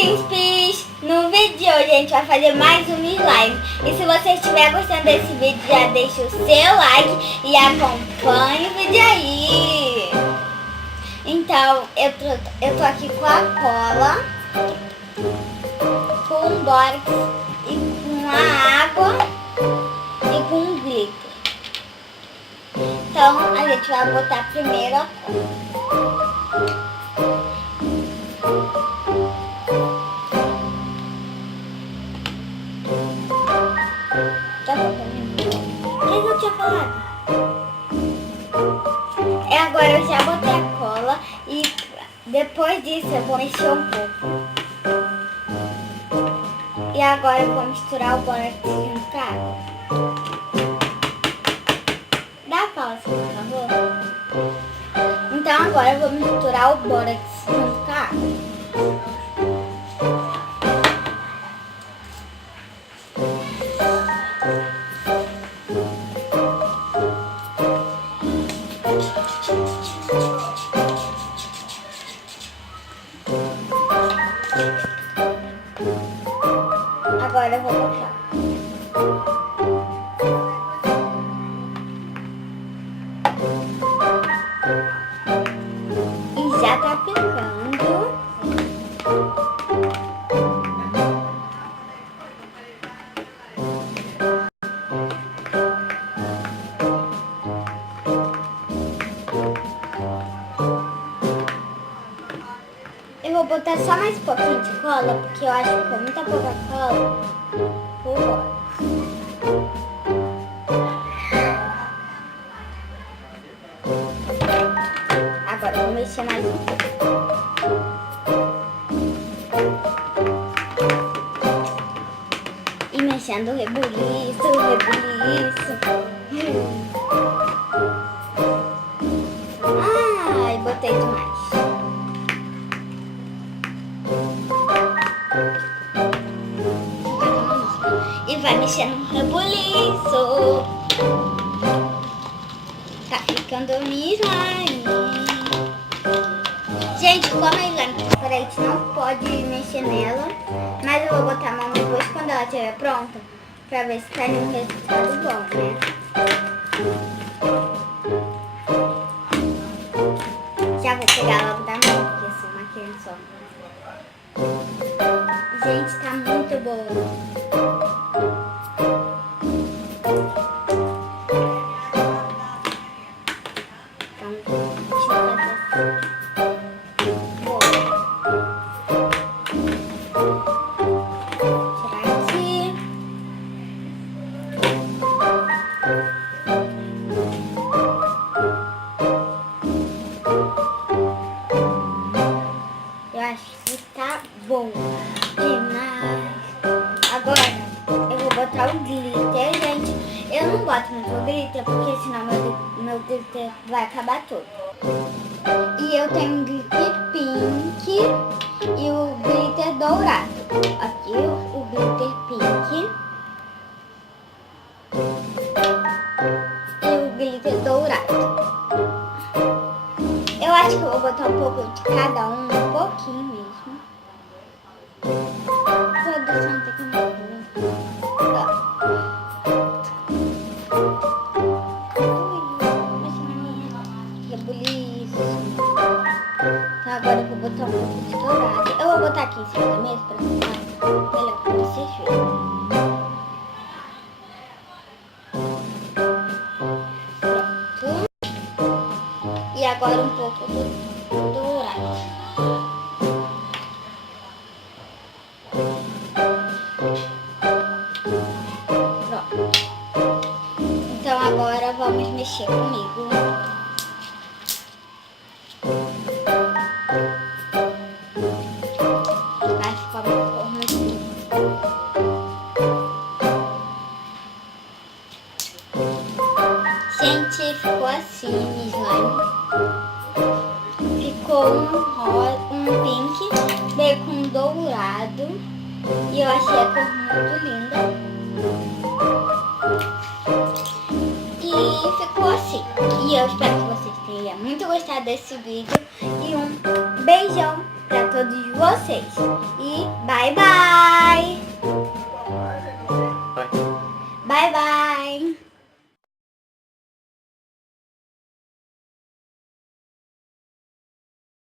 príncipes! No vídeo de hoje a gente vai fazer mais um slime. E se você estiver gostando desse vídeo, já deixa o seu like e acompanhe o vídeo aí. Então, eu tô aqui com a cola, com o bórax e com a água e com o glitter. Então, a gente vai botar primeiro a cola. Tá bom, o que eu tinha falado? Agora eu já botei a cola e depois disso eu vou mexer um pouco. E agora eu vou misturar o bórax junto com a água. Dá pausa, por favor. Então agora eu vou misturar o bórax junto com a água. Agora eu vou botar. E já tá ficando. Eu vou botar só mais um pouquinho de cola, porque eu acho que com muita pouca cola, vou embora. Agora eu vou mexer mais um pouco. E mexendo o rebuliço, Ai, botei demais. E vai mexendo no rebuliço. Tá ficando um slime. Gente, como a slime transparente não pode mexer nela, mas eu vou botar a mão depois quando ela estiver pronta, pra ver se tá um resultado bom, né? Já vou pegar logo da mão, porque eu sou uma criança. Gente, tá muito boa. Tá bom demais. Agora eu vou botar o glitter, gente. Eu não boto muito glitter porque senão meu glitter vai acabar todo. E eu tenho um glitter pink e o glitter dourado. Aqui o glitter pink e o glitter dourado. Eu acho que eu vou botar um pouco de cada um pouquinho mesmo. Produção tem que rebuliço. Então agora eu vou botar um pouco de dourado. Eu vou botar aqui em cima da mesa pra ficar melhor pra vocês verem. E agora um pouco do dourado. Pronto. Então agora vamos mexer comigo. Vai ficar uma forma assim. Gente, ficou assim o slime. Ficou um pink, veio com dourado. E eu achei a cor muito linda. E ficou assim. E eu espero que vocês tenham muito gostado desse vídeo. E um beijão pra todos. todos vocês. E bye, bye!